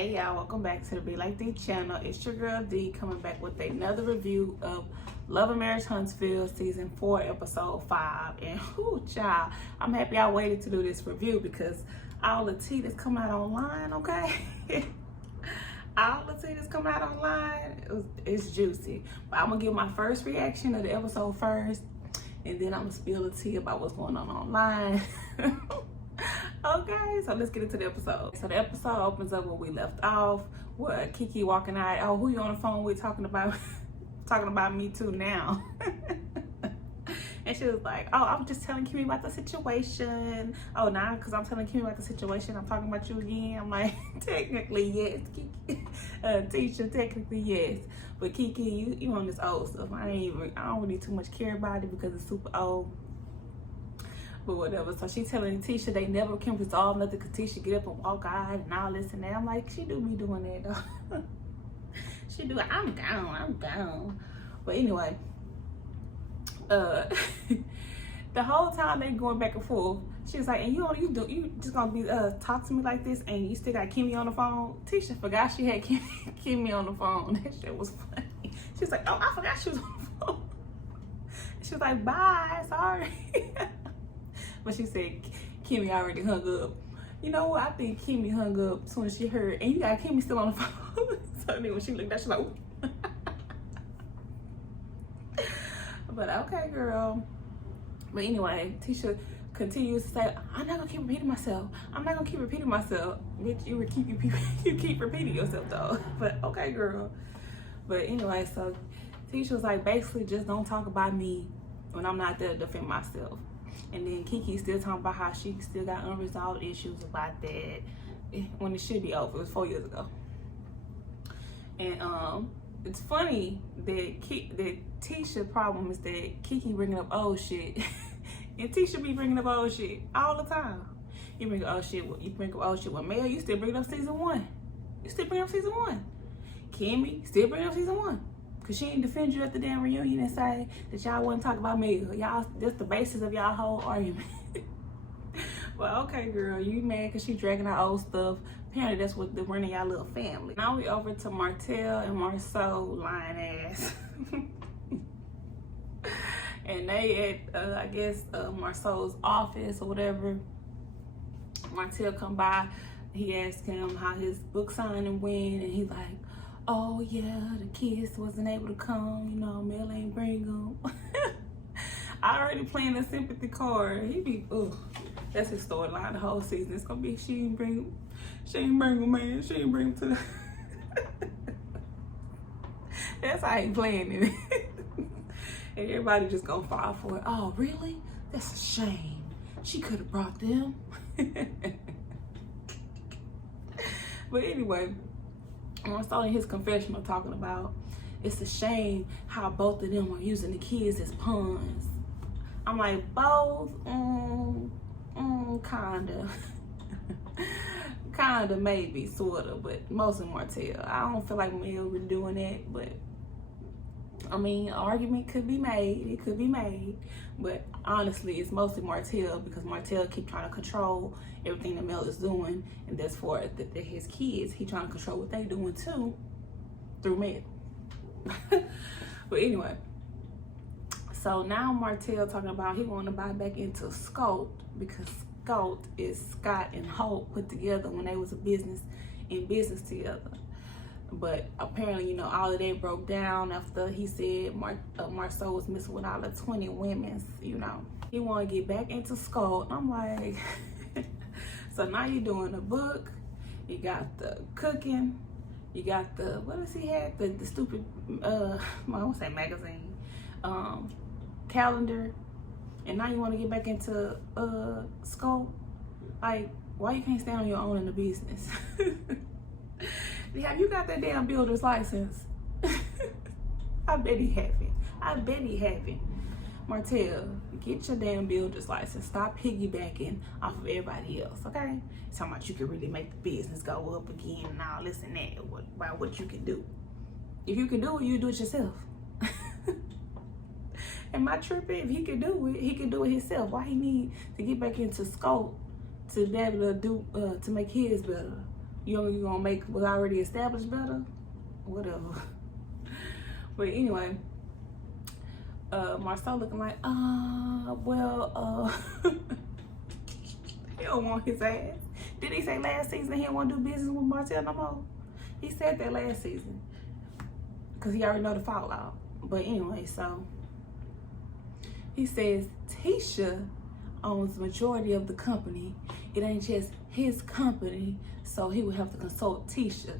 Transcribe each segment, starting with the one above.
Hey y'all, welcome back to the Be Like Dee channel. It's your girl D coming back with another review of Love and Marriage Huntsville season 4 episode 5. And whoo child, I'm happy I waited to do this review because all the tea that's come out online, okay? All the tea that's come out online, it's juicy. But I'm gonna give my first reaction of the episode first, and then I'm gonna spill the tea about what's going on online. Okay, so let's get into the episode. So the episode opens up where we left off, where Kiki walking out. Oh, who you on the phone with talking about talking about me too now? And she was like, oh, I'm just telling Kimmy about the situation. Oh, nah, because I'm telling Kimmy about the situation, I'm talking about you again. I'm like, technically yes, Kiki. Tisha, technically yes. But Kiki, you on this old stuff. I don't really too much care about it because it's super old. But whatever. So she telling Tisha they never can resolve nothing because Tisha get up and walk out and all this and that. I'm like, she do be doing that though. She do. I'm down. But anyway, the whole time they going back and forth, she was like, and you just gonna be talk to me like this and you still got Kimmy on the phone. Tisha forgot she had Kimmy on the phone. That shit was funny. She was like, oh, I forgot she was on the phone. She was like, bye, sorry. But she said Kimmy already hung up. You know what? I think Kimmy hung up as soon as she heard, and you got Kimmy still on the phone. So then when she looked at, she like, ooh. But okay, girl. But anyway, Tisha continues to say, I'm not gonna keep repeating myself. I'm not gonna keep repeating myself. Bitch, you keep repeating yourself though. But okay, girl. But anyway, so Tisha was like, basically, just don't talk about me when I'm not there to defend myself. And then Kiki's still talking about how she still got unresolved issues about that when it should be over. It was 4 years ago. And it's funny that Tisha's problem is that Kiki bringing up old shit. And Tisha be bringing up old shit all the time. You bring up old shit with Mel, you still bring up season 1. You still bring up season 1. Kimmy still bring up season 1. Cause she didn't defend you at the damn reunion and say that y'all wouldn't talk about me. Y'all, that's the basis of y'all whole argument. Well, okay, girl, you mad cause she dragging our old stuff. Apparently that's what they're running y'all little family. Now we over to Martell and Marceau lying ass. And they at, I guess, Marceau's office or whatever. Martell come by, he asked him how his book signing went, and he's like, oh yeah, the kids wasn't able to come, you know, Mel ain't bring them. I already playing the sympathy card. He be, that's his storyline the whole season. It's gonna be she ain't bring him, man. She ain't bring him to the That's how he playing it. And everybody just gonna fall for it. Oh, really? That's a shame. She could have brought them. But anyway, I saw in his confessional talking about it's a shame how both of them are using the kids as pawns. I'm like, both? Kinda, maybe, sorta, but mostly Martell. I don't feel like Mel was doing that, but I mean, an argument could be made. It could be made, but honestly, it's mostly Martell because Martell keep trying to control everything that Mel is doing, and that's for his kids. He trying to control what they doing too through Mel. But anyway, so now Martell talking about he want to buy back into Scout because Scout is Scott and Hope put together when they was in business together. But apparently, you know, all of that broke down after he said Marceau was missing with all the 20 women, you know. He want to get back into Skull. I'm like, so now you're doing the book, you got the cooking, you got the, what does he have? The stupid, what's that magazine? Calendar. And now you want to get back into Skull? Like, why you can't stand on your own in the business? Have you got that damn builder's license? I bet he haven't. Martell, get your damn builder's license. Stop piggybacking off of everybody else, okay? Talking about you can really make the business go up again and all this and that about what you can do. If you can do it, you do it yourself. And my trip, if he can do it, he can do it himself. Why he need to get back into scope to be able to do to make his better? You gonna make what's already established better? Whatever. But anyway, Marcel looking like, he don't want his ass. Did he say last season he don't want to do business with Martell no more? He said that last season. Because he already know the fallout. But anyway, so he says Tisha owns the majority of the company. It ain't just his company, so he would have to consult Tisha.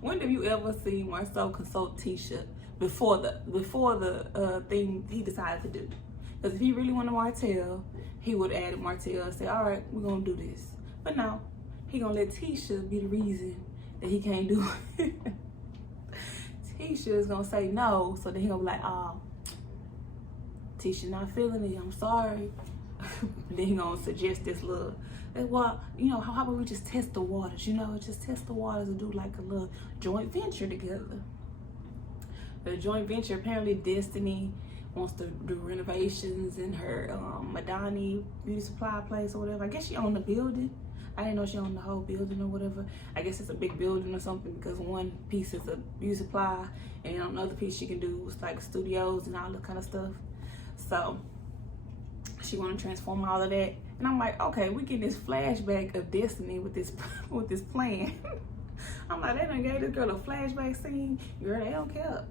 When have you ever seen Marcel consult Tisha before the thing he decided to do? Because if he really wanted Martell, he would have added Martell and say, all right, we're gonna do this. But no, he gonna let Tisha be the reason that he can't do it. Tisha is gonna say no, so then he gonna be like, oh, Tisha not feeling it, I'm sorry. Then he gonna suggest this little, well, you know, how about we just test the waters, you know, just test the waters and do like a little joint venture together. The joint venture, apparently Destiny wants to do renovations in her Madani beauty supply place or whatever. I guess she owned the building. I didn't know she owned the whole building or whatever. I guess it's a big building or something, because one piece is a beauty supply and another piece she can do is like studios and all that kind of stuff. So she want to transform all of that. And I'm like, okay, we get this flashback of Destiny with this plan. I'm like, they done gave this girl a flashback scene. Girl, they don't care.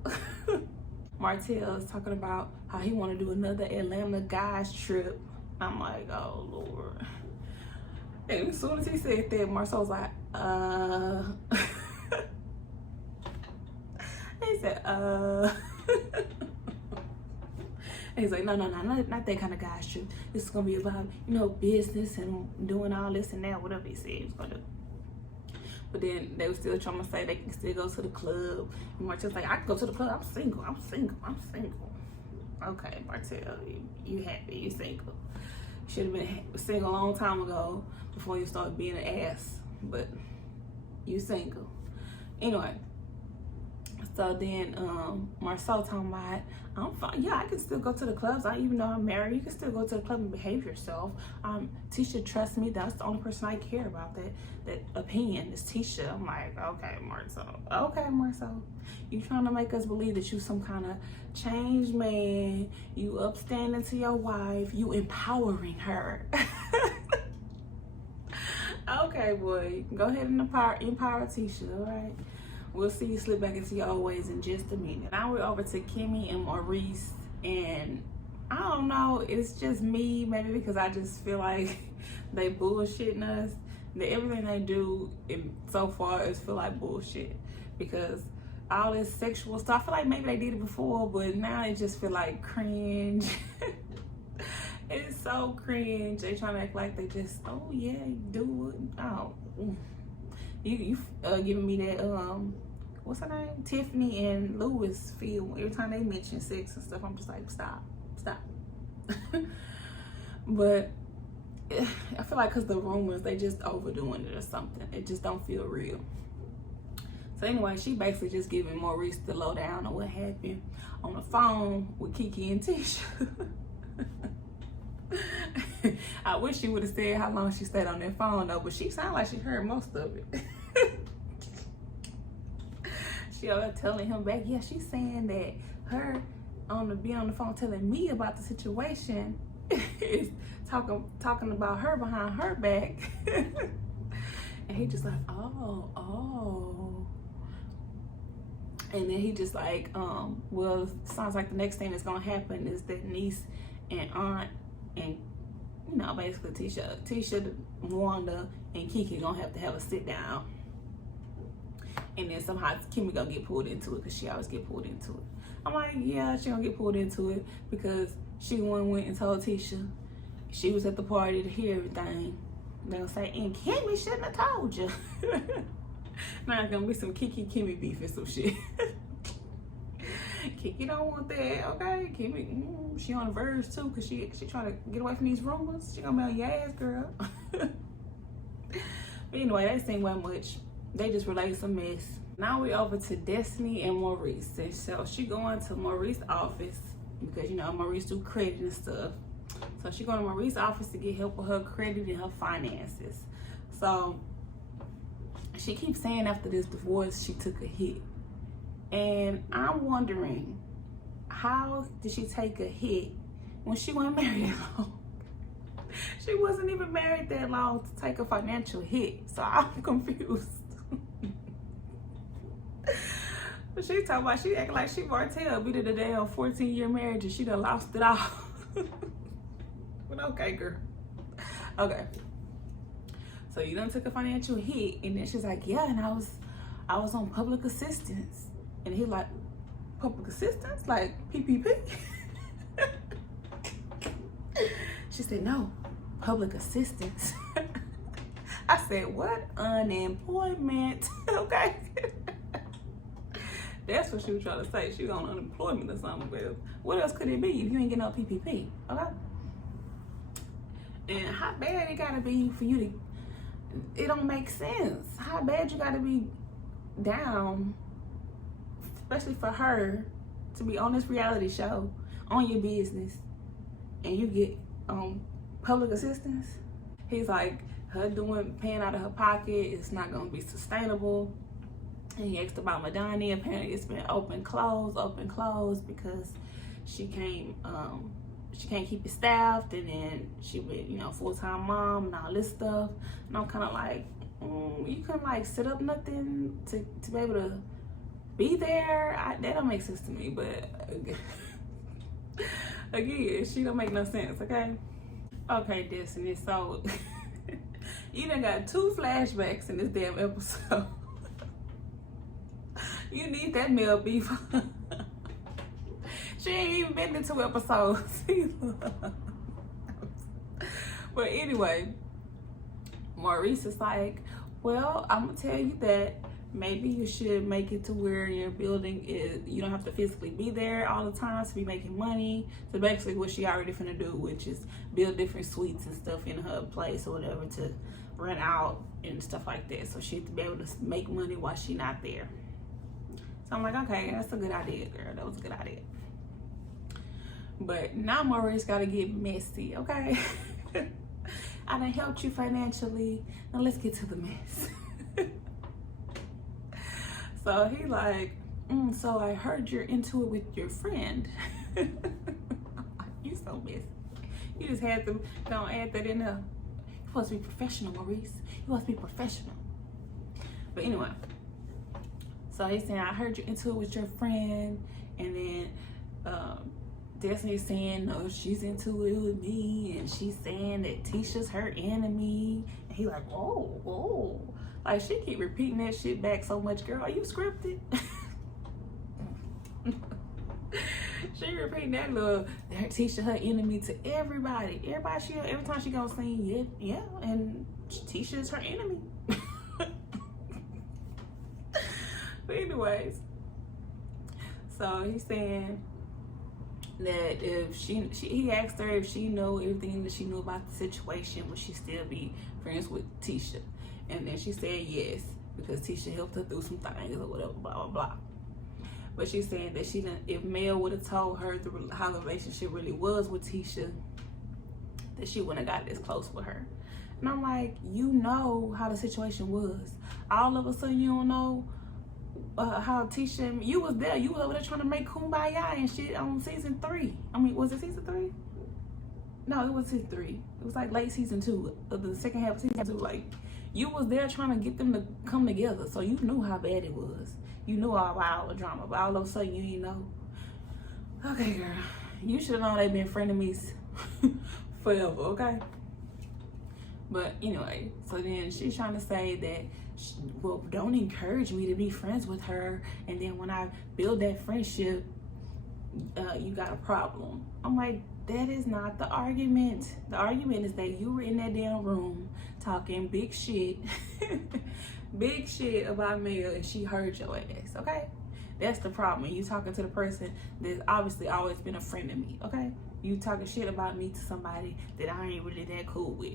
Martell is talking about how he want to do another Atlanta guys trip. I'm like, oh Lord. And as soon as he said that, Marcel was like, he said, And he's like, no, not that kind of guys trip. This is gonna be about, you know, business and doing all this and that, whatever he said he was gonna do. But then they were still trying to say they can still go to the club. And Martell's like, I can go to the club. I'm single. Okay, Martell, you happy? You single? Should have been single a long time ago before you started being an ass. But you single. Anyway, so then Marcel talking about, I'm fine. Yeah, I can still go to the clubs. Even though I'm married, you can still go to the club and behave yourself. Tisha, trust me, that's the only person I care about. That opinion is Tisha. I'm like, okay, Marcel. Okay, Marcel. You trying to make us believe that you some kind of changed man. You upstanding to your wife. You empowering her. Okay, boy. Go ahead and empower Tisha, all right? We'll see you slip back into your old ways in just a minute. Now we're over to Kimmy and Maurice, and I don't know, it's just me, maybe because I just feel like they bullshitting us. That everything they do so far is feel like bullshit, because all this sexual stuff, I feel like maybe they did it before, but now it just feel like cringe. It's so cringe. They trying to act like they just, oh yeah, you do it. Oh, you giving me that what's her name, Tiffany and Louis feel every time they mention sex and stuff. I'm just like, stop. But I feel like because the rumors, they just overdoing it or something. It just don't feel real. So anyway, she basically just giving Maurice the lowdown on what happened on the phone with Kiki and Tisha. I wish she would have said how long she stayed on that phone though, but she sounded like she heard most of it. She was telling him back, yeah, she's saying that her being on the phone telling me about the situation is talking about her behind her back. And he just like, oh. And then he just like, well, sounds like the next thing that's gonna happen is that niece and aunt and, you know, basically Tisha, Wanda, and Kiki gonna have to have a sit down. And then somehow Kimmy gonna get pulled into it, because she always get pulled into it. I'm like, yeah, she gonna get pulled into it because she went and told Tisha she was at the party to hear everything. They gonna say, and Kimmy shouldn't have told you. Now it's gonna be some Kimmy beef and some shit. Kiki don't want that, okay? Kimmy, she on the verge too, because she trying to get away from these rumors. She gonna be on your ass, girl. But anyway, they seem way much. They just relayed some mess. Now we over to Destiny and Maurice. And so she going to Maurice's office because, you know, Maurice do credit and stuff. So she going to Maurice's office to get help with her credit and her finances. So she keeps saying after this divorce she took a hit, and I'm wondering, how did she take a hit when she wasn't married that long? She wasn't even married that long to take a financial hit. So I'm confused. But she talking about, she act like she Martell, be to the damn 14-year marriage and she done lost it all. But okay, girl. Okay. So you done took a financial hit, and then she's like, yeah, and I was on public assistance. And he's like, public assistance? Like PPP? She said, no, public assistance. I said, what? Unemployment. Okay. That's what she was trying to say. She was on unemployment or something. But what else could it be if you ain't getting no PPP? Okay. And how bad it gotta be for you to, it don't make sense. How bad you gotta be down, especially for her to be on this reality show, on your business, and you get public assistance. He's like, her paying out of her pocket, it's not gonna be sustainable. And he asked about Madani. Apparently it's been open, close, because she can't keep it staffed, and then she been, you know, full-time mom and all this stuff. And I'm kind of like, you couldn't like set up nothing to be able to be there. That don't make sense to me. But again, she don't make no sense. Okay, Destiny. So you done got 2 flashbacks in this damn episode. You need that male beef. She ain't even been in 2 episodes. But anyway, Maurice is like, well, I'm gonna tell you that maybe you should make it to where your building is, you don't have to physically be there all the time to be making money. So basically what she already finna do, which is build different suites and stuff in her place or whatever to rent out and stuff like that. So she to be able to make money while she not there. So I'm like, okay, that's a good idea, girl. That was a good idea. But now Maurice gotta get messy, okay? I done helped you financially. Now let's get to the mess. So he like, so I heard you're into it with your friend. You so messy. You just had to don't add that in there. You're supposed to be professional, Maurice. You must be professional. But anyway, so he's saying, I heard you're into it with your friend, and then Destiny's saying, no, she's into it with me, and she's saying that Tisha's her enemy. And he like, whoa. Like, she keep repeating that shit back so much. Girl, are you scripted? She repeating that little, Tisha her enemy to everybody. Every time she goes sing, yeah, and Tisha's her enemy. But anyways, so he's saying that if he asked her if she know everything that she knew about the situation, would she still be friends with Tisha? And then she said yes, because Tisha helped her through some things or whatever, blah, blah, blah. But she's saying that if Mel would have told her how the relationship really was with Tisha, that she wouldn't have got this close with her. And I'm like, you know how the situation was. All of a sudden you don't know how Tisha, you was there. You was over there trying to make kumbaya and shit on season 3. I mean, was it season 3? No, it was season 3. It was like late season 2, the second half of season 2. Like, you was there trying to get them to come together. So you knew how bad it was. You knew all about the drama, but all of a sudden you didn't know. Okay, girl. You should have known they've been frenemies forever, okay? But anyway, so then she's trying to say that, well, don't encourage me to be friends with her. And then when I build that friendship, you got a problem. I'm like, that is not the argument. The argument is that you were in that damn room talking big shit. Big shit about Mel, and she heard your ass, okay? That's the problem. You talking to the person that's obviously always been a friend of me, okay? You talking shit about me to somebody that I ain't really that cool with.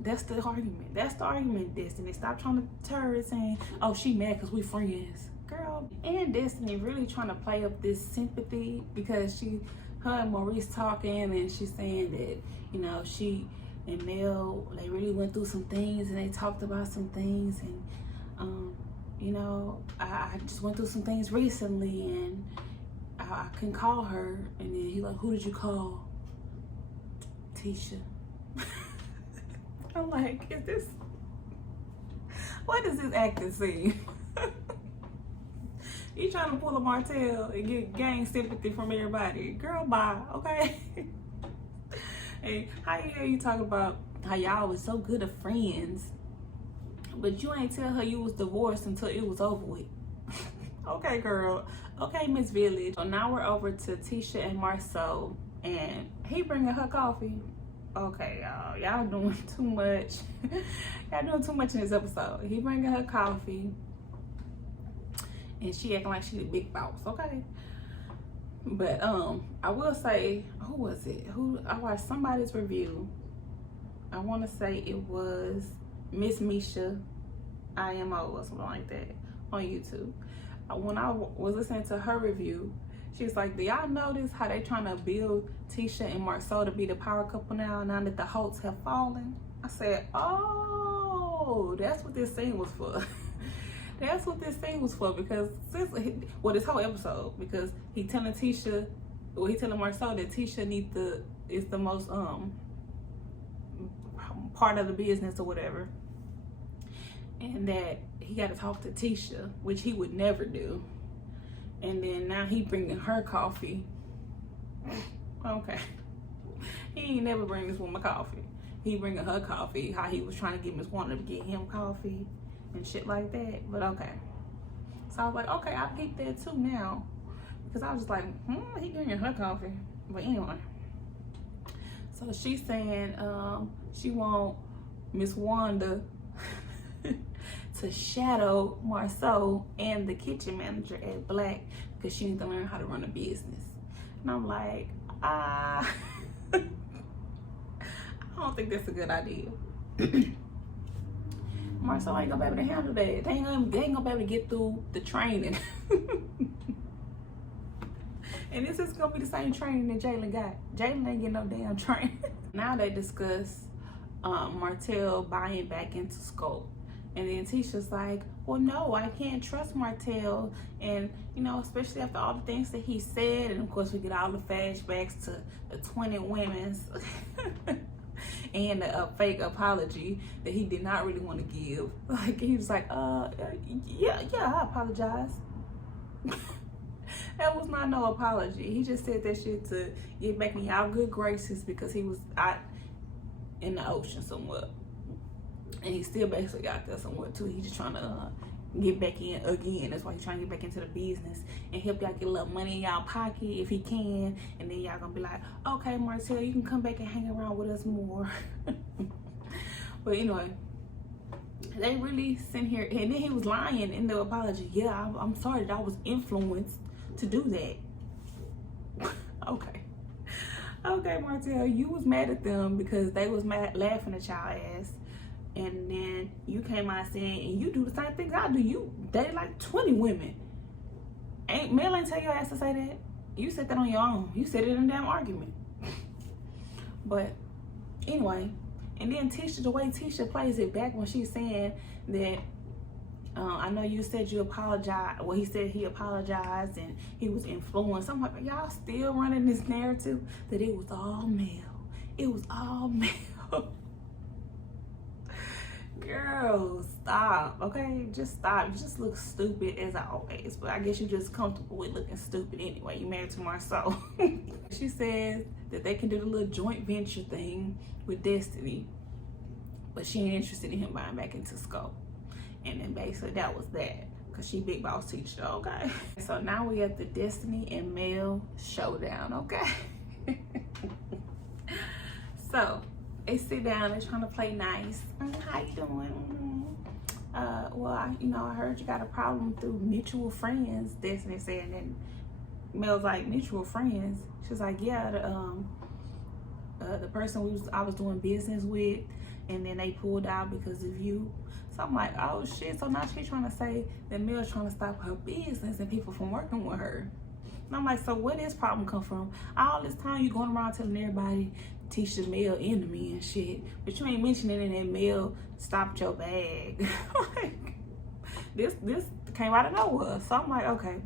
That's the argument. That's the argument, Destiny. Stop trying to turn it saying, oh, she mad because we friends. Girl, and Destiny really trying to play up this sympathy because her and Maurice talking, and she's saying that, you know, she and Mel, they really went through some things, and they talked about some things, and you know, I just went through some things recently, and I couldn't call her. And then he like, who did you call? Tisha. I'm like, what is this acting scene? You trying to pull a Martell and get gang sympathy from everybody. Girl, bye, okay? Hey, how you hear you talk about how y'all was so good of friends, but you ain't tell her you was divorced until it was over with. Okay, girl. Okay, Miss Village. So now we're over to Tisha and Marceau, and he bringing her coffee. Okay, y'all doing too much. Y'all doing too much in this episode. He bringing her coffee, and she acting like she the big boss. Okay. But I will say, who was it? I watched somebody's review. I want to say it was Miss Misha IMO or something like that on YouTube. When I was listening to her review, she was like, do y'all notice how they trying to build Tisha and Marceau to be the power couple now that the Holtz have fallen? I said, oh, that's what this scene was for. That's what this scene was for, because this whole episode, because he telling Marceau that Tisha is the most part of the business or whatever, and that he got to talk to Tisha, which he would never do. And then now he bringing her coffee. Okay, he ain't never bring this woman coffee. He bringing her coffee. How he was trying to get Miss Wanda to get him coffee and shit like that. But okay, so I was like, okay, I'll keep that too now, because I was just like, he bringing her coffee. But anyway, so she's saying she want Miss Wanda to shadow Marceau and the kitchen manager at Black, because she needs to learn how to run a business. And I'm like, I don't think that's a good idea. Marceau ain't gonna be able to handle that. They ain't gonna be able to get through the training. And this is gonna be the same training that Jalen got. Jalen ain't getting no damn training. Now they discuss Martell buying back into Scope. And then Tisha's like, well, no, I can't trust Martell. And, you know, especially after all the things that he said. And of course, we get all the flashbacks to the 20 women's and a fake apology that he did not really want to give. Like, he was like, yeah, I apologize. That was not no apology. He just said that shit to get back in y'all good graces, because he was out in the ocean somewhere. And he still basically got there somewhere too. He's just trying to get back in again. That's why he's trying to get back into the business and help y'all get a little money in y'all pocket if he can. And then y'all gonna be like, okay, Martell, you can come back and hang around with us more. But anyway, they really sitting here, and then he was lying in the apology. Yeah, I'm sorry that I was influenced to do that. Okay, Martell, you was mad at them because they was laughing at y'all ass. And then you came out saying, and you do the same things I do. You dated like 20 women. Mel ain't tell your ass to say that. You said that on your own. You said it in a damn argument. But anyway, and then Tisha, the way Tisha plays it back when she's saying that, I know you said you apologized. Well, he said he apologized and he was influenced. I'm like, y'all still running this narrative that it was all Mel. It was all Mel. Girl, stop, okay? Just stop. You just look stupid as always. But I guess you're just comfortable with looking stupid anyway. You married to Marceau. She says that they can do the little joint venture thing with Destiny, but she ain't interested in him buying back into Scope. And then basically that was that, because she big boss teacher, okay? So now we at the Destiny and Mel showdown, okay? So they sit down, they're trying to play nice. How you doing? Well, I heard you got a problem through mutual friends, Destiny said. And then Mel's like, mutual friends? She's like, yeah, the person I was doing business with, and then they pulled out because of you. So I'm like, oh shit, so now she's trying to say that Mel's trying to stop her business and people from working with her. And I'm like, so where this problem come from? All this time you going around telling everybody Tisha mail enemy and shit, but you ain't mentioning in that mail stopped your bag. Like, this came out of nowhere. So I'm like, okay.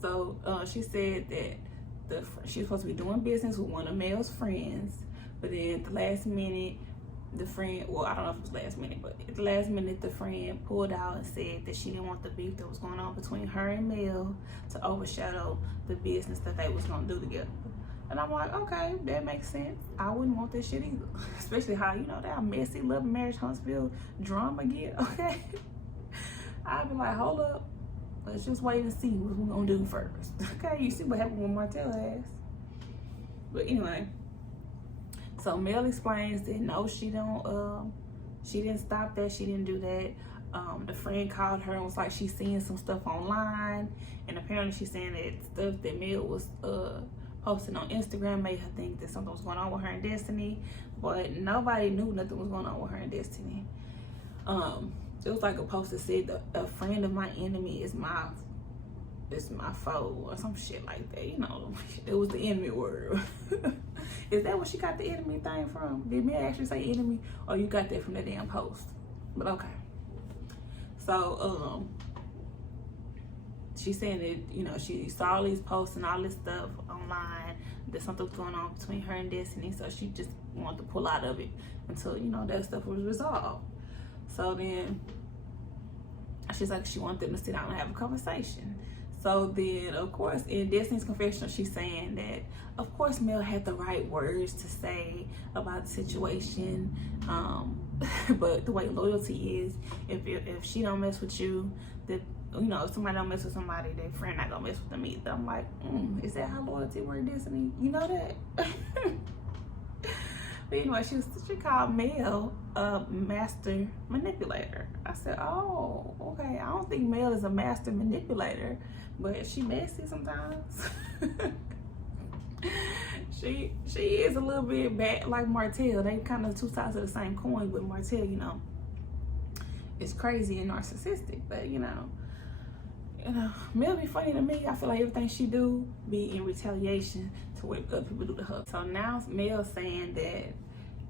So she said that she was supposed to be doing business with one of Mel's friends, but then at the last minute, the friend, well, I don't know if it was last minute, but at the last minute, the friend pulled out and said that she didn't want the beef that was going on between her and Mel to overshadow the business that they was gonna do together. And I'm like, okay, that makes sense. I wouldn't want this shit either. Especially how, you know, that messy love and marriage Huntsville drama get, okay? I'd be like, hold up. Let's just wait and see what we're gonna do first. Okay, you see what happened with Martell ass. But anyway, so Mel explains that no, she didn't stop that, she didn't do that. The friend called her and was like, she's seeing some stuff online, and apparently she's saying that stuff that Mel was posting on Instagram made her think that something was going on with her and Destiny, but nobody knew nothing was going on with her and Destiny. It was like a post that said a friend of my enemy is my foe or some shit like that. You know, it was the enemy word. Is that what she got the enemy thing from? Did Mel actually say enemy, or you got that from the damn post? But okay. So she's saying that, you know, she saw all these posts and all this stuff online, that something was going on between her and Destiny, so she just wanted to pull out of it until, you know, that stuff was resolved. So then she's like, she wanted them to sit down and have a conversation. So then, of course, in Destiny's confessional, she's saying that, of course, Mel had the right words to say about the situation. But the way loyalty is, if she don't mess with you, that, you know, if somebody don't mess with somebody, their friend not gonna mess with them either. I'm like, is that how loyalty works, Destiny? You know that? But anyway, she called Mel a master manipulator. I said, oh, okay. I don't think Mel is a master manipulator, but she messy sometimes. She is a little bit bad, like Martell. They kind of two sides of the same coin. With Martell, you know, it's crazy and narcissistic, but you know, Mel be funny to me. I feel like everything she do be in retaliation to what other people do to her. So now Mel saying that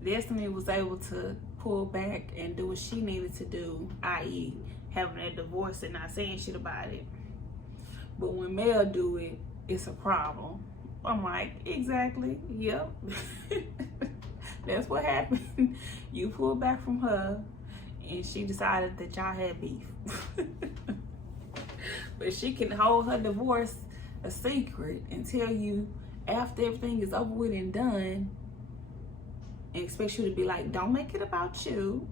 Destiny was able to pull back and do what she needed to do, i.e. having a divorce and not saying shit about it. But when Mel do it, it's a problem. I'm like, exactly, yep. That's what happened. You pulled back from her and she decided that y'all had beef. But she can hold her divorce a secret and tell you after everything is over with and done, and expect you to be like, don't make it about you.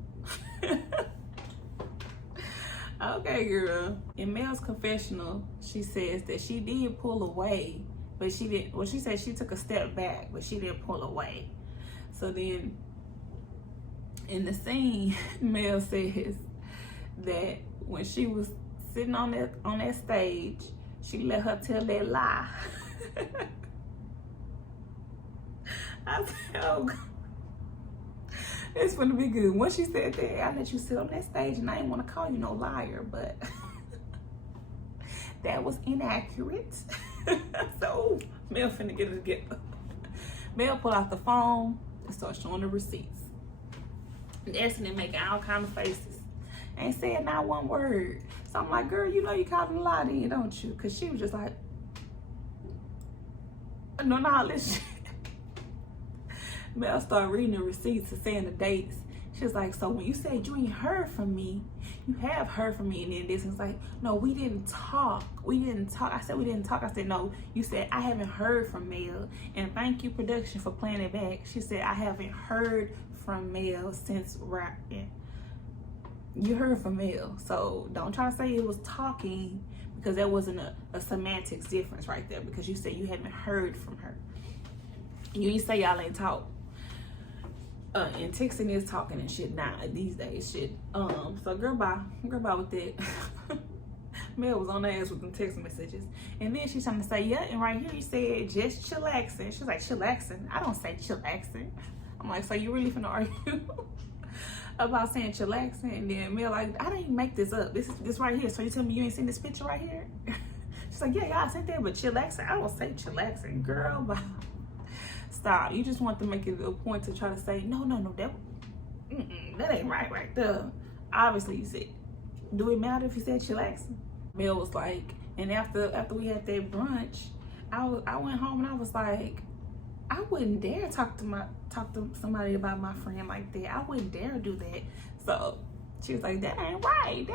Okay, girl. In Mel's confessional, she says that she did pull away, but she didn't. Well, she said she took a step back, but she didn't pull away. So then, in the scene, Mel says that when she was sitting on that stage, she let her tell that lie. I said, oh God. It's gonna be good. Once she said that, I let you sit on that stage, and I didn't want to call you no liar, but that was inaccurate. So Mel finna get it together. Mel pull out the phone and start showing the receipts. Destiny making all kind of faces. Ain't saying not one word. So I'm like, girl, you know you called me a lie then, don't you? Cause she was just like, no, listen. Mel started reading the receipts and saying the dates. She was like, so when you said you ain't heard from me, you have heard from me. And then this was like, no, we didn't talk. I said we didn't talk. I said, no, you said I haven't heard from Mel. And thank you, production, for playing it back. She said, I haven't heard from Mel since rapping. You heard from Mel. So don't try to say it was talking, because that wasn't a semantics difference right there, because you said you haven't heard from her. You ain't say y'all ain't talk. And texting is talking and shit now these days, shit. So girl bye with that. Mel was on her ass with them text messages, and then she's trying to say, yeah, and right here you said just chillaxing. She's like, chillaxing? I don't say chillaxing. I'm like, so you really finna argue about saying chillaxing? And then Mel like, I didn't make this up. This right here. So you tell me you ain't seen this picture right here? She's like, yeah, I said that, but chillaxing, I don't say chillaxing, girl. Bye. Stop. You just want to make it a point to try to say, no, that ain't right there. Obviously, you said, do it matter if you said chillaxing? Mel was like, and after we had that brunch, I went home and I was like, I wouldn't dare talk to somebody about my friend like that. I wouldn't dare do that. So she was like, that ain't right.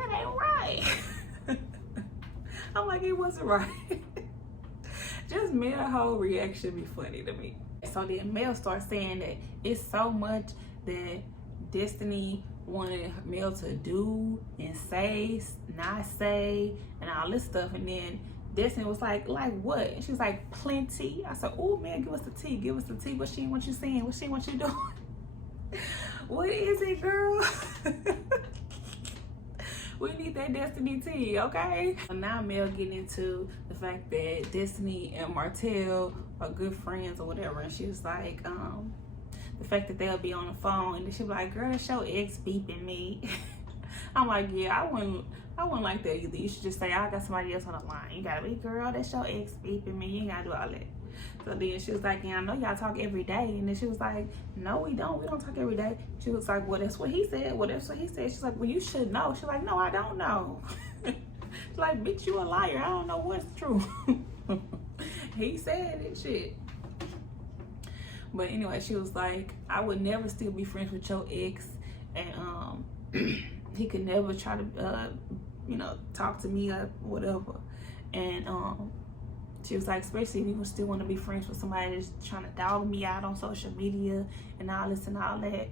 I'm like, it wasn't right. Just Mel's whole reaction be funny to me. So then Mel starts saying that it's so much that Destiny wanted Mel to do and say, not say, and all this stuff. And then Destiny was like what? And she was like, plenty. I said, oh man, give us the tea. What she want you saying? What she want you doing? What is it, girl? We need that Destiny tea, okay? So now Mel getting into the fact that Destiny and Martell are good friends or whatever. And she was like, the fact that they'll be on the phone and then she was like, girl, that's your ex beeping me. I'm like, yeah, I wouldn't like that either. You should just say, I got somebody else on the line. You gotta be, girl, that's your ex beeping me. You ain't gotta do all that. So then she was like, yeah, I know y'all talk every day. And then she was like, no, we don't talk every day. She was like, well, that's what he said. Well, that's what he said. She's like, well, you should know. She's like, no, I don't know. She's like, bitch, you a liar. I don't know what's true. He said it, shit. But anyway, she was like, I would never still be friends with your ex. And he could never try to, talk to me or whatever. And she was like, especially if you would still want to be friends with somebody that's trying to dog me out on social media and all this and all that.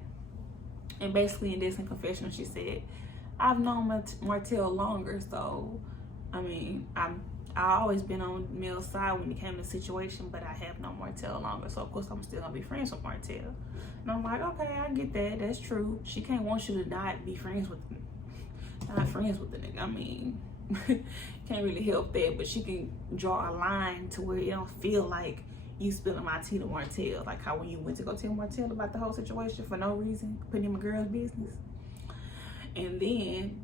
And basically in this in confessional, she said, I've known Martell longer, so I mean, I always been on Mel's side when it came to the situation, but I have known Martell longer, so of course I'm still gonna be friends with Martell. And I'm like, okay, I get that. That's true. She can't want you to not be friends with me. Not friends with the nigga. I mean, can't really help that, but she can draw a line to where it don't feel like you spilling my tea to Martell, like how when you went to go tell Martell about the whole situation for no reason, putting in my girl's business. And then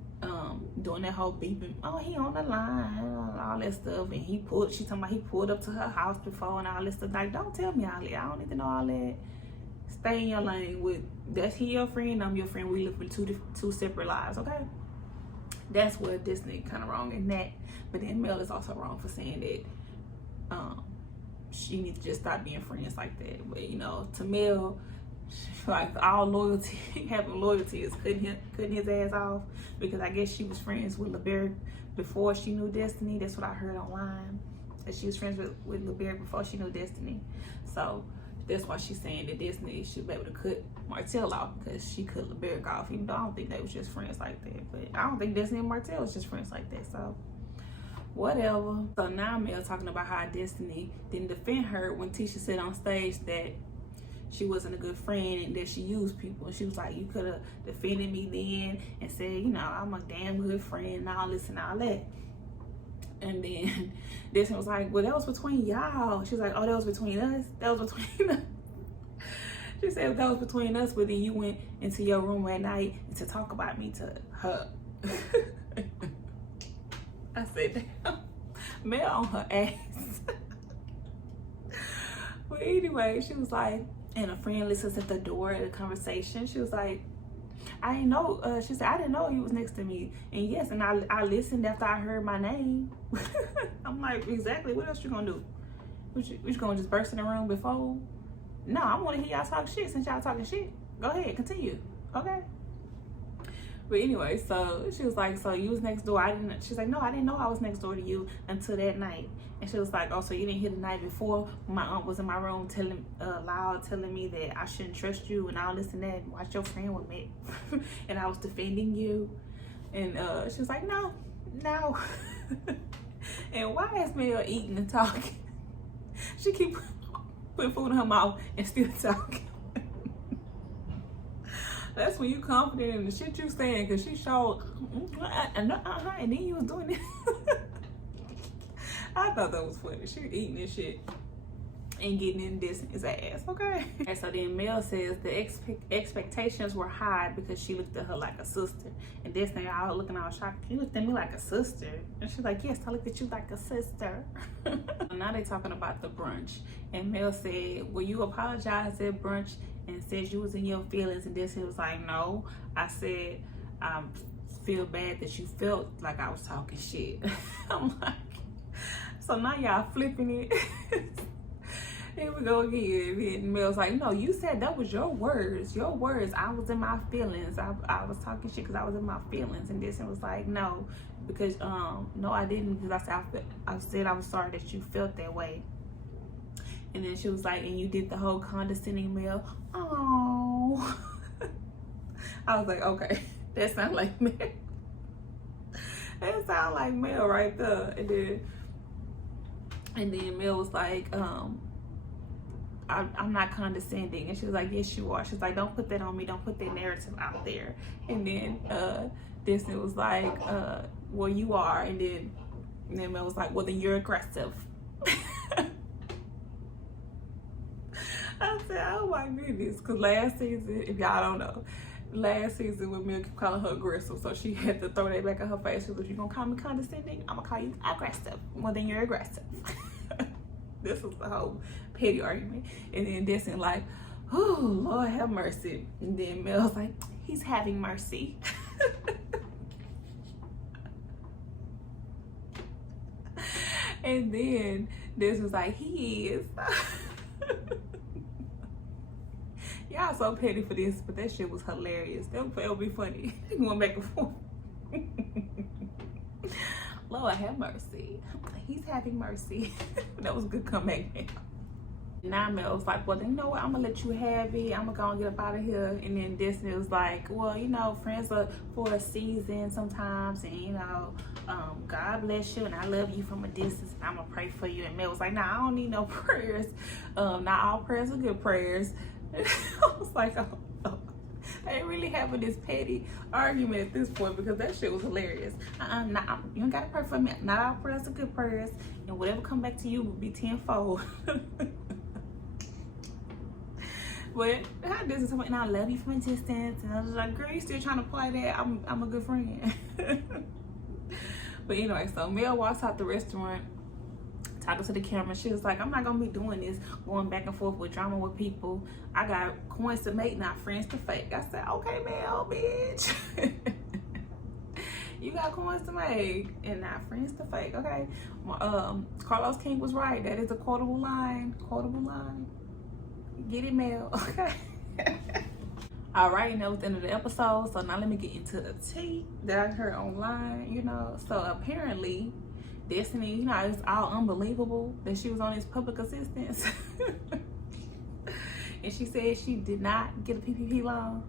doing that whole beeping, oh, he on the line, all that stuff. And she talking about he pulled up to her house before and all this stuff. Like, don't tell me all that. I don't need to know all that. Stay in your lane with, that's he your friend, I'm your friend. We live in two separate lives, okay? That's where this nigga kind of wrong in that. But then Mel is also wrong for saying that she needs to just stop being friends like that. But to Mel, like all loyalty, having loyalty is cutting his ass off, because I guess she was friends with LeBear before she knew Destiny. That's what I heard online, that she was friends with LeBear before she knew Destiny. So that's why she's saying that Destiny should be able to cut Martell off, because she cut LeBear off, even though I don't think they was just friends like that. But I don't think Destiny and Martell was just friends like that, so whatever. So now Mel talking about how Destiny didn't defend her when Tisha said on stage that she wasn't a good friend and that she used people. And she was like, you could have defended me then and said, I'm a damn good friend and all this and all that. And then Destiny was like, well, that was between y'all. She was like, oh, that was between us? That was between us? She said, that was between us, but then you went into your room at night to talk about me to her. I said, damn, Mel on her ass. But anyway, she was like, and a friend listens at the door of the conversation. She was like, I didn't know, she said, I didn't know he was next to me. And yes, and I listened after I heard my name. I'm like, exactly, what else you gonna do? You gonna just burst in the room before? No, I wanna hear y'all talk shit since y'all talking shit. Go ahead, continue, okay? But anyway, so she was like, so you was next door. She's like, no, I didn't know I was next door to you until that night. And she was like, oh, so you didn't hear the night before when my aunt was in my room telling me that I shouldn't trust you and all this and that, and watch your friend with me. And I was defending you. And she was like, no. And why is Mel eating and talking? She keep putting food in her mouth and still talking. That's when you confident in the shit you saying, because she showed, and then you was doing it. I thought that was funny. She eating this shit. and getting in Destiny's ass, okay? And so then Mel says the expectations were high because she looked at her like a sister. And Destiny all looking all shocked. You looked at me like a sister? And she's like, yes, I looked at you like a sister. Now they talking about the brunch. And Mel said, well, you apologized at brunch and said you was in your feelings. And Destiny was like, no, I said, I feel bad that you felt like I was talking shit. I'm like, so now y'all flipping it. Here we go again. And Mel's like, no, you said that was your words. Your words. I was in my feelings. I was talking shit because I was in my feelings. And this was like, no, because no, I didn't. Because I said I was sorry that you felt that way. And then she was like, and you did the whole condescending Mel. Oh. I was like, okay, that sounds like Mel. That sounds like Mel right there. And then Mel was like, I'm not condescending. And she was like, yes, you are. She's like, don't put that on me. Don't put that narrative out there. And then Disney was like, well, you are. And then Mel was like, well, then you're aggressive. I said, oh my goodness. Because last season, if y'all don't know, last season when Mel kept calling her aggressive, so she had to throw that back in her face. She was like, you gonna call me condescending? I'm gonna call you aggressive. Well, then you're aggressive. This was the whole petty argument. And then Destiny like, oh, Lord have mercy. And then Mel's like, he's having mercy. And then this was like, he is. Y'all so petty for this, but that shit was hilarious. That would be funny. Going back and forth. Lord have mercy. He's having mercy. That was a good comeback. Now Mel was like, well, then you know what? I'm gonna let you have it. I'm gonna go and get up out of here. And then Disney was like, well, you know, friends are for a season sometimes, and you know, God bless you, and I love you from a distance. And I'm gonna pray for you. And Mel was like, nah, I don't need no prayers. Not all prayers are good prayers. I was like, oh. They really having this petty argument at this point because that shit was hilarious. You don't gotta pray for me. Not all prayers are good prayers, and whatever come back to you will be tenfold. But how this is something, I love you from a distance, and I was like, girl, you still trying to play that? I'm a good friend. But anyway, so Mel walks out the restaurant, talking to the camera. She was like, I'm not gonna be doing this, going back and forth with drama with people. I got coins to make, not friends to fake. I said, okay, Mel, bitch. You got coins to make and not friends to fake, okay? Carlos King was right. That is a quotable line. Quotable line. Get it, Mel, okay? All right, and that was the end of the episode. So now let me get into the tea that I heard online, you know. So apparently, Destiny, you know, it's all unbelievable that she was on this public assistance. And she said she did not get a PPP loan.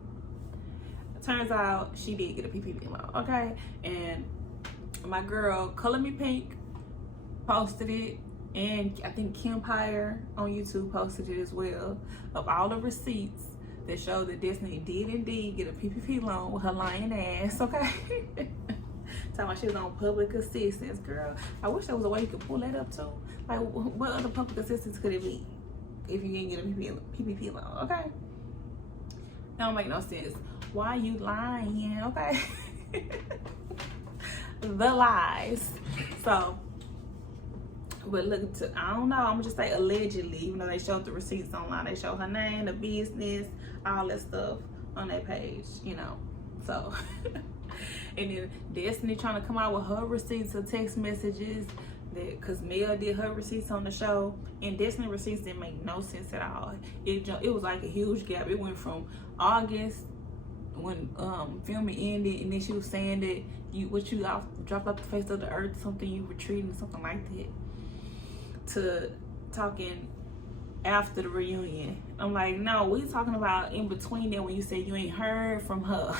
It turns out she did get a PPP loan, okay? And my girl, Color Me Pink, posted it. And I think Kim Pyre on YouTube posted it as well, of all the receipts that show that Destiny did indeed get a PPP loan with her lying ass, okay? Talking about she was on public assistance, girl. I wish there was a way you could pull that up too. Like, what other public assistance could it be if you didn't get a PPP loan, okay? That don't make no sense. Why you lying, okay? The lies. So, but look, I don't know, I'm gonna just say allegedly, even though they showed the receipts online, they show her name, the business, all that stuff on that page, you know. So, and then Destiny trying to come out with her receipts of text messages, that because Mel did her receipts on the show, and Destiny receipts didn't make no sense at all. It was like a huge gap. It went from August when filming ended, and then she was saying that dropped off the face of the earth, something you retreating, something like that, to talking after the reunion. I'm like, no, we talking about in between there when you say you ain't heard from her.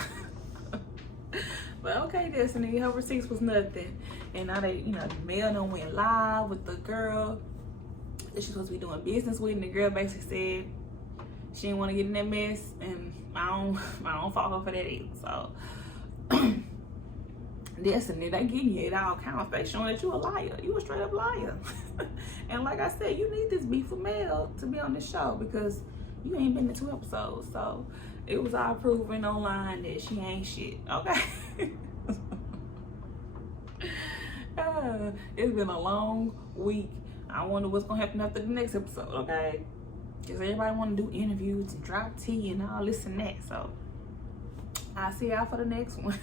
But okay, Destiny, her receipts was nothing. And now they, you know, Mel done went live with the girl that she's supposed to be doing business with, and the girl basically said she didn't want to get in that mess, and I don't fault her for that either. So Destiny, they getting you at all counts. They showing that you a liar. You a straight up liar. And like I said, you need this beef with Mel to be on the show because you ain't been in 2 episodes. So it was all proven online that she ain't shit. Okay. It's been a long week. I wonder what's gonna happen after the next episode, okay? Because everybody want to do interviews and drop tea and all this and that. So I'll see y'all for the next one.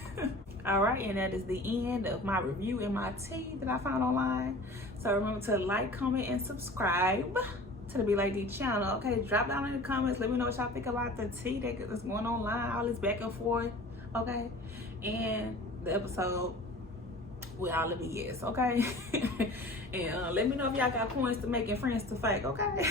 All right, and that is the end of my review and my tea that I found online. So remember to like, comment, and subscribe to the Be Like Dee channel. Okay, drop down in the comments. Let me know what y'all think about the tea that's going online, all this back and forth. Okay, and the episode with all of the yes. Okay, and let me know if y'all got points to making friends to fake. Okay.